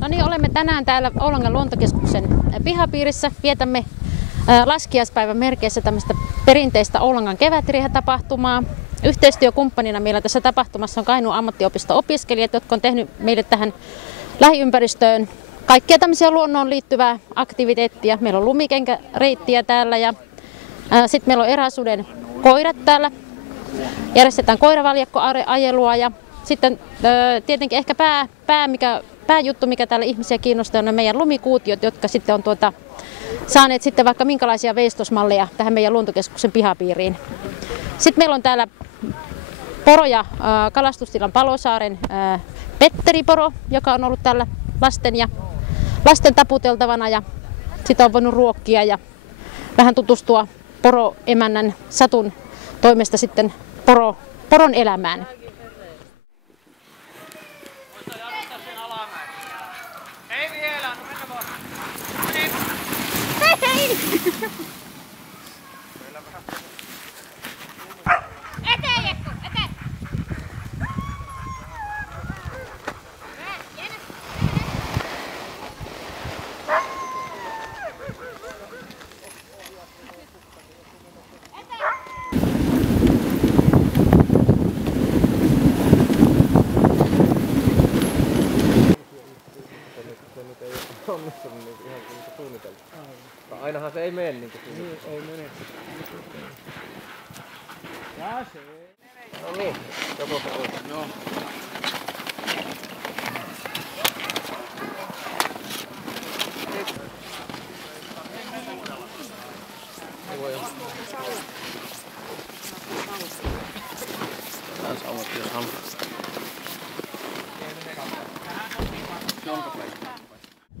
No niin, olemme tänään täällä Oulangan luontokeskuksen pihapiirissä. Vietämme laskiaispäivän merkeissä tämmöistä perinteistä Oulangan kevätrihätapahtumaa. Yhteistyökumppanina meillä tässä tapahtumassa on Kainuun ammattiopisto-opiskelijat, jotka on tehnyt meille tähän lähiympäristöön kaikkia tämmöisiä luonnoon liittyvää aktiviteettia. Meillä on lumikenkäreittiä täällä ja sitten meillä on eräsuden koirat täällä. Järjestetään koiravaljakkoajelua ja sitten tietenkin ehkä pääjuttu, mikä täällä ihmisiä kiinnostaa, on meidän lumikuutiot, jotka sitten on saaneet sitten vaikka minkälaisia veistosmalleja tähän meidän luontokeskuksen pihapiiriin. Sitten meillä on täällä poroja kalastustilan Palosaaren Petteriporo, joka on ollut täällä lasten taputeltavana ja sitä on voinut ruokkia ja vähän tutustua poroemännän Satun toimesta sitten poron elämään. Ei vielä, mennä vaan. Hei! Eteen, Jekku, eteen! Onnistunut niin ihan kuin suunniteltu. Ainahan se ei mene niin kuin suunniteltu. Ei mene. Ja se. No niin, joko se on. Joo.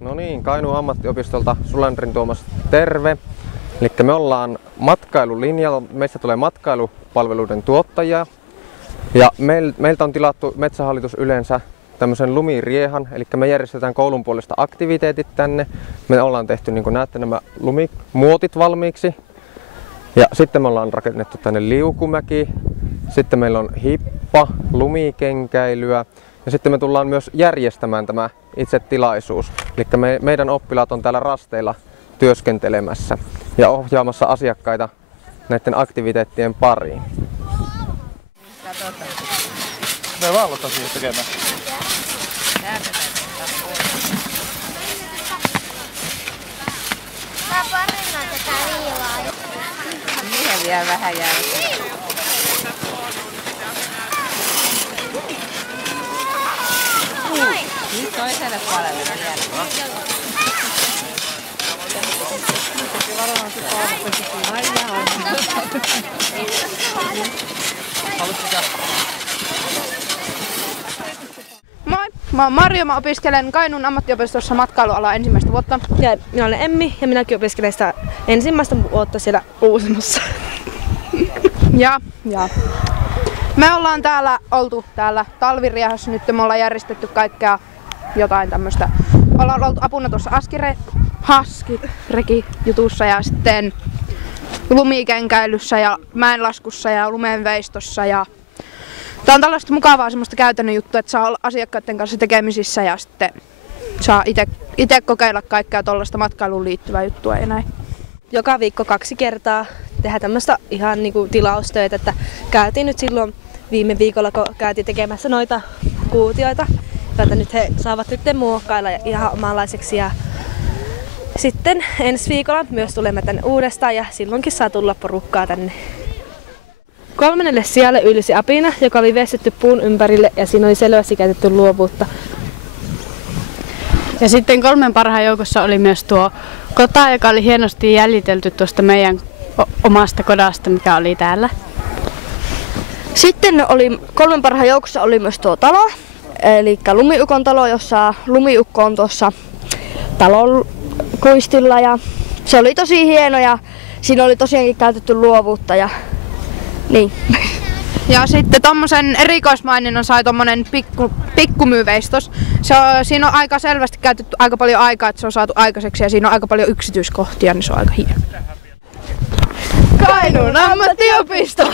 No niin, Kainuun ammattiopistolta Sulandrin Tuomas, terve. Eli me ollaan matkailulinjalla, meistä tulee matkailupalveluiden tuottajia. Ja meiltä on tilattu Metsähallitus yleensä tämmöisen lumiriehan, eli me järjestetään koulun puolesta aktiviteetit tänne. Me ollaan tehty, niin kuin näette, nämä lumimuotit valmiiksi. Ja sitten me ollaan rakennettu tänne liukumäki. Sitten meillä on hippa, lumikenkäilyä. Ja sitten me tullaan myös järjestämään tämä itse tilaisuus. Eli meidän oppilaat on täällä rasteilla työskentelemässä ja ohjaamassa asiakkaita näiden aktiviteettien pariin. Me vallotaan siihen tekemään. Mä parinnan tätä viivaa. Mihin vielä vähän jälkeen? Nyt toiselle puolelle vielä. Moi, mä oon Marjo, mä opiskelen Kainuun ammattiopistossa matkailualaa ensimmäistä vuotta. Ja minä olen Emmi ja minäkin opiskelen sitä ensimmäistä vuotta siellä Uusimmassa. Ja. Me ollaan oltu täällä talviriehassa, nyt me ollaan järjestetty kaikkea jotain tämmöstä. Ollaan oltu apuna tuossa Haskireki-jutussa ja sitten lumikenkäilyssä ja mäenlaskussa ja lumenveistossa. Ja tää on tällaista mukavaa semmoista käytännön juttua, että saa olla asiakkaiden kanssa tekemisissä ja sitten saa ite kokeilla kaikkea tuollaista matkailuun liittyvää juttua ja näin. Joka viikko 2 kertaa tehdään tämmöistä ihan niinku tilaustöitä, että käytiin nyt silloin viime viikolla, kun käytiin tekemässä noita kuutioita, joita nyt he saavat nyt muokkailla ihan omanlaiseksi. Ja sitten ensi viikolla myös tulemme tänne uudestaan ja silloinkin saa tulla porukkaa tänne. 3. sijalle ylsi apina, joka oli veistetty puun ympärille ja siinä oli selvästi käytetty luovuutta. Ja sitten 3 parhaan joukossa oli myös tuo kota, joka oli hienosti jäljitelty tuosta meidän omasta kodasta, mikä oli täällä. Sitten 3 parhaan joukossa oli myös tuo talo, eli Lumiukon talo, jossa Lumiukko on tuossa talon kuistilla. Ja se oli tosi hieno ja siinä oli tosiaankin käytetty luovuutta. Ja niin. Ja sitten tommosen erikoismaininnon sai tommonen pikkumyyveistos. Siinä on aika selvästi käytetty aika paljon aikaa, että se on saatu aikaiseksi ja siinä on aika paljon yksityiskohtia, niin se on aika hieno. Kainuun ammattiopisto!